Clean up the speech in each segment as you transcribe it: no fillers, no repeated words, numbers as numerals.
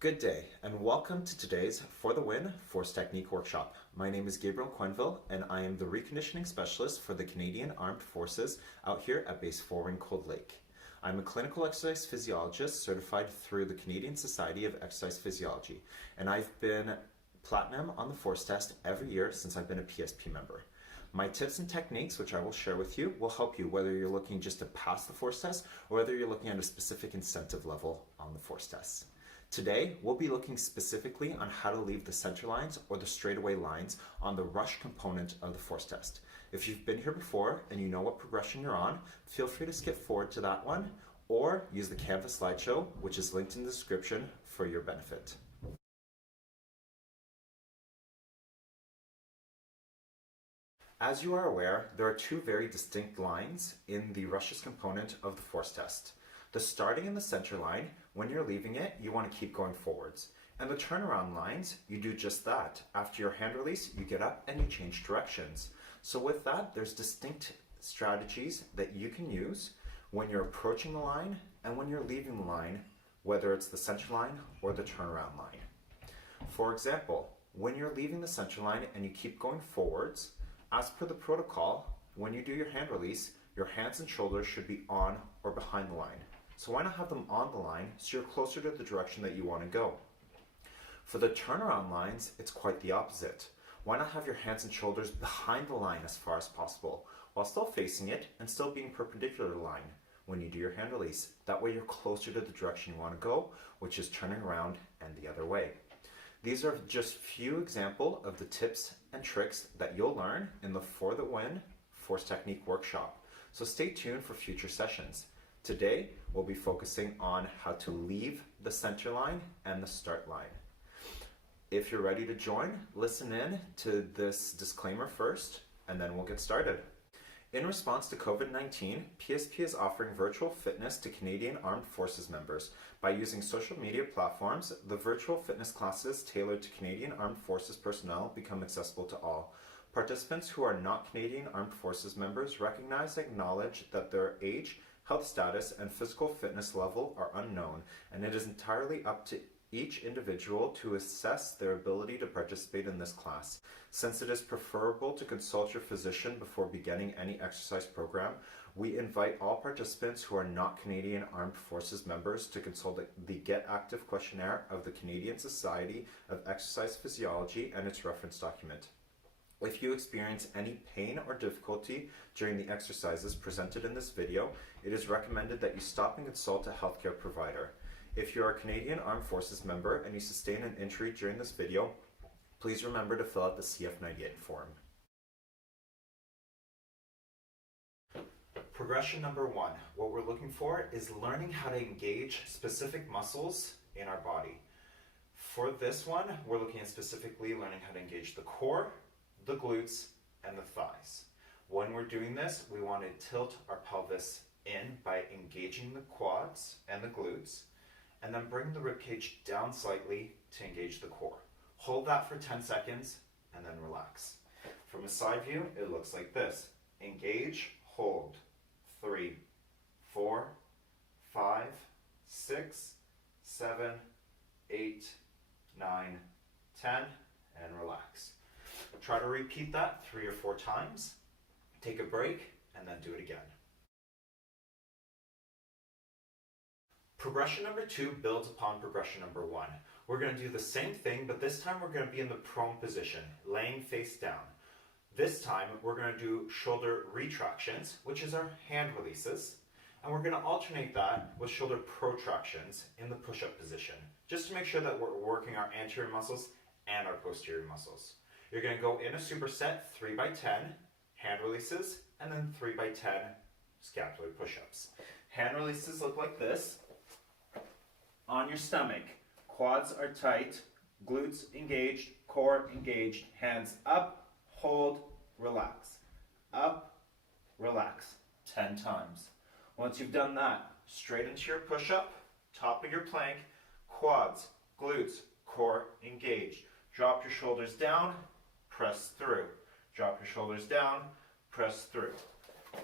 Good day, and welcome to today's For the Win Force Technique Workshop. My name is Gabriel Quenville, and I am the reconditioning specialist for the Canadian Armed Forces out here at Base 4 in Cold Lake. I'm a clinical exercise physiologist certified through the Canadian Society of Exercise Physiology, and I've been platinum on the force test every year since I've been a PSP member. My tips and techniques, which I will share with you, will help you whether you're looking just to pass the force test or whether you're looking at a specific incentive level on the force test. Today, we'll be looking specifically on how to leave the center lines or the straightaway lines on the rush component of the force test. If you've been here before and you know what progression you're on, feel free to skip forward to that one or use the Canvas slideshow, which is linked in the description for your benefit. As you are aware, there are two very distinct lines in the rushes component of the force test. The starting and the center line, when you're leaving it, you want to keep going forwards. And the turnaround lines, you do just that. After your hand release, you get up and you change directions. So with that, there's distinct strategies that you can use when you're approaching the line and when you're leaving the line, whether it's the center line or the turnaround line. For example, when you're leaving the center line and you keep going forwards, as per the protocol, when you do your hand release, your hands and shoulders should be on or behind the line. So why not have them on the line so you're closer to the direction that you want to go? For the turnaround lines, it's quite the opposite. Why not have your hands and shoulders behind the line as far as possible, while still facing it and still being perpendicular to the line when you do your hand release? That way you're closer to the direction you want to go, which is turning around and the other way. These are just few examples of the tips and tricks that you'll learn in the For the Win Force Technique Workshop. So stay tuned for future sessions. Today, we'll be focusing on how to leave the center line and the start line. If you're ready to join, listen in to this disclaimer first, and then we'll get started. In response to COVID-19, PSP is offering virtual fitness to Canadian Armed Forces members. By using social media platforms, the virtual fitness classes tailored to Canadian Armed Forces personnel become accessible to all. Participants who are not Canadian Armed Forces members recognize and acknowledge that their age, health status, and physical fitness level are unknown, and it is entirely up to each individual to assess their ability to participate in this class. Since it is preferable to consult your physician before beginning any exercise program, we invite all participants who are not Canadian Armed Forces members to consult the Get Active questionnaire of the Canadian Society of Exercise Physiology and its reference document. If you experience any pain or difficulty during the exercises presented in this video, it is recommended that you stop and consult a healthcare provider. If you are a Canadian Armed Forces member and you sustain an injury during this video, please remember to fill out the CF98 form. Progression number 1. What we're looking for is learning how to engage specific muscles in our body. For this one, we're looking at specifically learning how to engage the core, the glutes, and the thighs. When we're doing this, we want to tilt our pelvis in by engaging the quads and the glutes, and then bring the ribcage down slightly to engage the core. Hold that for 10 seconds and then relax. From a side view, it looks like this. Engage, hold. 3, 4, 5, 6, 7, 8, 9, 10, and relax. Try to repeat that 3 or 4 times. Take a break and then do it again. Progression number 2 builds upon progression number 1. We're going to do the same thing, but this time we're going to be in the prone position, laying face down. This time we're going to do shoulder retractions, which is our hand releases, and we're going to alternate that with shoulder protractions in the push-up position, just to make sure that we're working our anterior muscles and our posterior muscles. You're going to go in a superset 3x10, hand releases, and then 3x10 scapular push-ups. Hand releases look like this. On your stomach, quads are tight, glutes engaged, core engaged, hands up, hold, relax. Up, relax, 10 times. Once you've done that, straight into your push-up, top of your plank, quads, glutes, core engaged. Drop your shoulders down, press through. Drop your shoulders down, press through.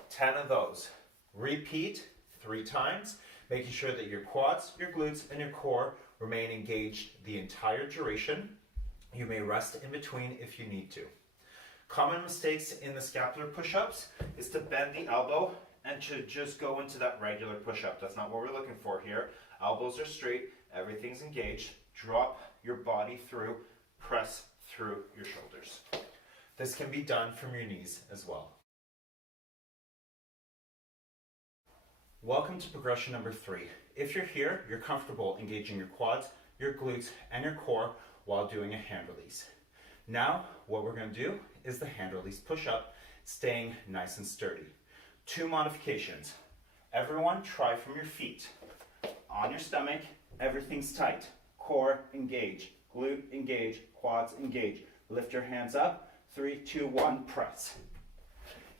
10 of those. Repeat 3 times, making sure that your quads, your glutes, and your core Remain engaged the entire duration. You may rest in between if you need to. Common mistakes in the scapular push-ups is to bend the elbow and to just go into that regular push-up. That's not what we're looking for here. Elbows are straight, everything's engaged. Drop your body through, press through your shoulders. This can be done from your knees as well. Welcome to progression number 3. If you're here, you're comfortable engaging your quads, your glutes, and your core while doing a hand release. Now, what we're going to do is the hand release push-up, staying nice and sturdy. 2 modifications. Everyone try from your feet. On your stomach, everything's tight. Core engage, glute engage, quads engage. Lift your hands up. 3, 2, 1, press.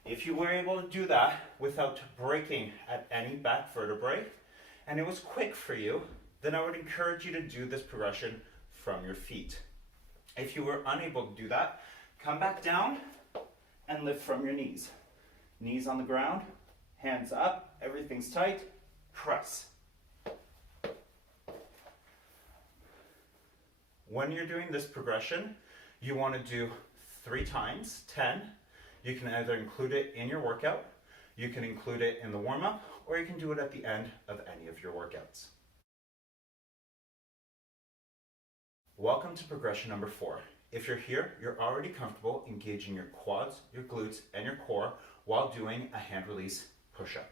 If you were able to do that without breaking at any back vertebrae, and it was quick for you, then I would encourage you to do this progression from your feet. If you were unable to do that, come back down and lift from your knees. Knees on the ground, hands up, everything's tight, press. When you're doing this progression, you want to do 3 times, 10. You can either include it in your workout, you can include it in the warm-up, or you can do it at the end of any of your workouts. Welcome to progression number 4. If you're here, you're already comfortable engaging your quads, your glutes, and your core while doing a hand release push-up.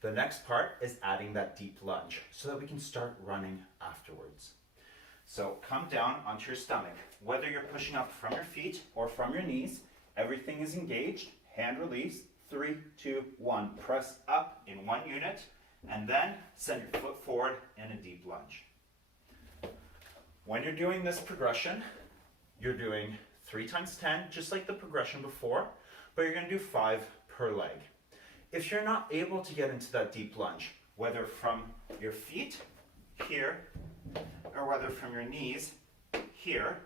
The next part is adding that deep lunge so that we can start running afterwards. So come down onto your stomach. Whether you're pushing up from your feet or from your knees, everything is engaged. Hand release. 3, 2, 1. Press up in 1 unit, and then send your foot forward in a deep lunge. When you're doing this progression, you're doing 3 times 10, just like the progression before, but you're going to do 5 per leg. If you're not able to get into that deep lunge, whether from your feet here, or whether from your knees here,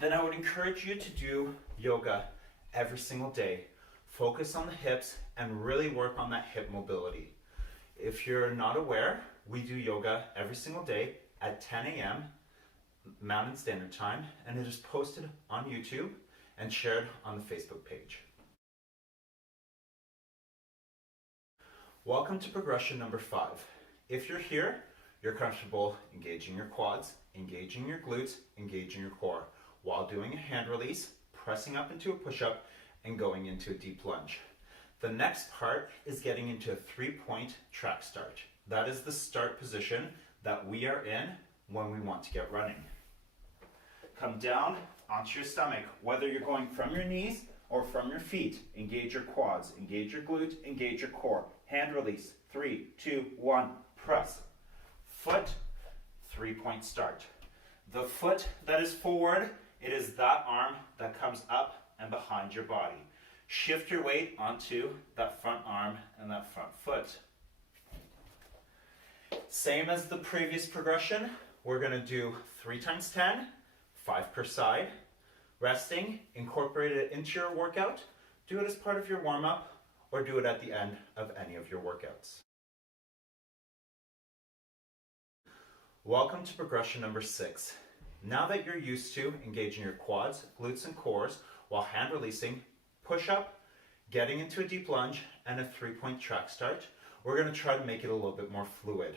then I would encourage you to do yoga every single day. Focus on the hips and really work on that hip mobility. If you're not aware, we do yoga every single day at 10 a.m. Mountain Standard Time, and it is posted on YouTube and shared on the Facebook page. Welcome to progression number 5. If you're here, you're comfortable engaging your quads, engaging your glutes, engaging your core while doing a hand release, pressing up into a push-up, and going into a deep lunge. The next part is getting into a 3-point track start. That is the start position that we are in when we want to get running. Come down onto your stomach, whether you're going from your knees or from your feet. Engage your quads, engage your glute, engage your core. Hand release. 3, 2, 1, press. Foot, 3-point start. The foot that is forward, it is that arm that comes up and behind your body. Shift your weight onto that front arm and that front foot. Same as the previous progression, we're going to do 3 times 10, 5 per side. Resting, incorporate it into your workout. Do it as part of your warm-up or do it at the end of any of your workouts. Welcome to progression number 6. Now that you're used to engaging your quads, glutes, and cores while hand releasing, push up, getting into a deep lunge, and a 3-point track start, we're going to try to make it a little bit more fluid.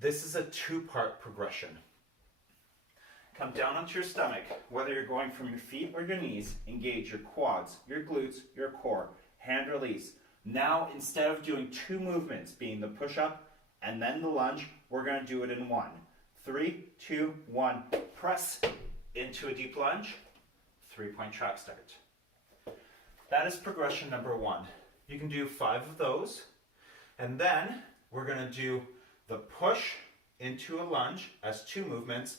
This is a 2-part progression. Come down onto your stomach. Whether you're going from your feet or your knees, engage your quads, your glutes, your core. Hand release. Now, instead of doing 2 movements, being the push-up and then the lunge, we're going to do it in 1. 3, 2, 1. Press into a deep lunge. 3-point track start. That is progression number 1. You can do 5 of those. And then we're going to do the push into a lunge as 2 movements,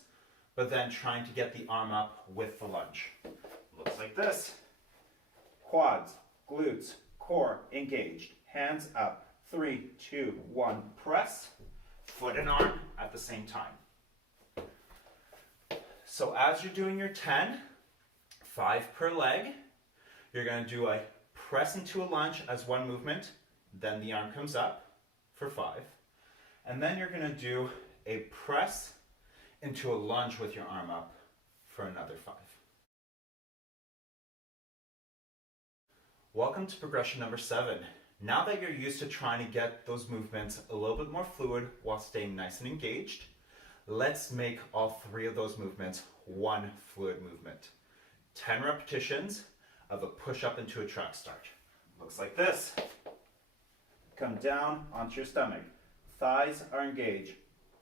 but then trying to get the arm up with the lunge. Looks like this. Quads, glutes, core engaged. Hands up. 3, 2, 1. Press. Foot and arm at the same time. So as you're doing your 10, 5 per leg, you're going to do a press into a lunge as 1 movement, then the arm comes up for 5, and then you're going to do a press into a lunge with your arm up for another 5. Welcome to progression number 7. Now that you're used to trying to get those movements a little bit more fluid while staying nice and engaged, let's make all 3 of those movements one fluid movement. 10 repetitions of a push-up into a track start. Looks like this. Come down onto your stomach. Thighs are engaged.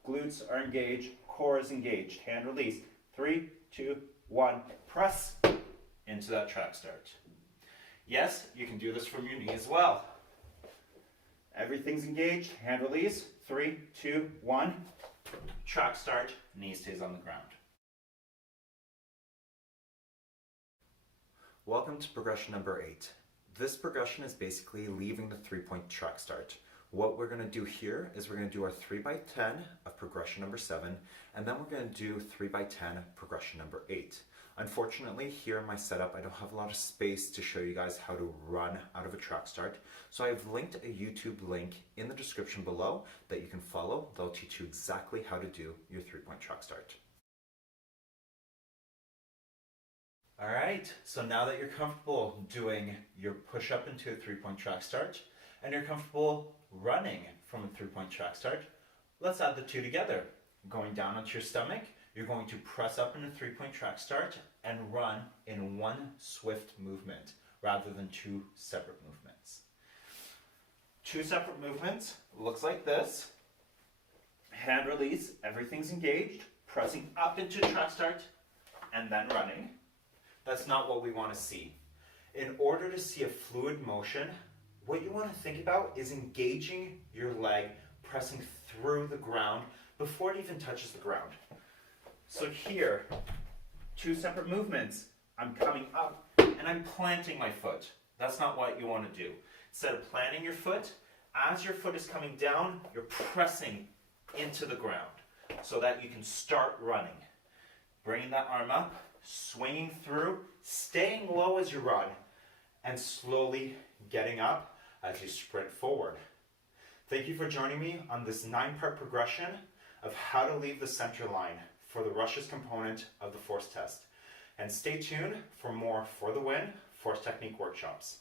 Glutes are engaged. Core is engaged. Hand release. 3, 2, 1. Press into that track start. Yes, you can do this from your knee as well. Everything's engaged. Hand release. 3, 2, 1. Track start. Knee stays on the ground. Welcome to progression number 8. This progression is basically leaving the 3-point track start. What we're going to do here is we're going to do our 3x10 of progression number 7, and then we're going to do 3x10 progression number 8. Unfortunately, here in my setup, I don't have a lot of space to show you guys how to run out of a track start. So I've linked a YouTube link in the description below that you can follow. They'll teach you exactly how to do your 3-point track start. All right, so now that you're comfortable doing your push-up into a 3-point track start, and you're comfortable running from a 3-point track start, let's add the 2 together. Going down onto your stomach, you're going to press up in a 3-point track start and run in one swift movement rather than 2 separate movements. 2 separate movements looks like this. Hand release, everything's engaged, pressing up into track start and then running. That's not what we want to see. In order to see a fluid motion, what you want to think about is engaging your leg, pressing through the ground before it even touches the ground. So here, 2 separate movements. I'm coming up and I'm planting my foot. That's not what you want to do. Instead of planting your foot, as your foot is coming down, you're pressing into the ground so that you can start running. Bringing that arm up, swinging through, staying low as you run, and slowly getting up as you sprint forward. Thank you for joining me on this 9-part progression of how to leave the center line for the rushes component of the force test. And stay tuned for more For the Win force technique workshops.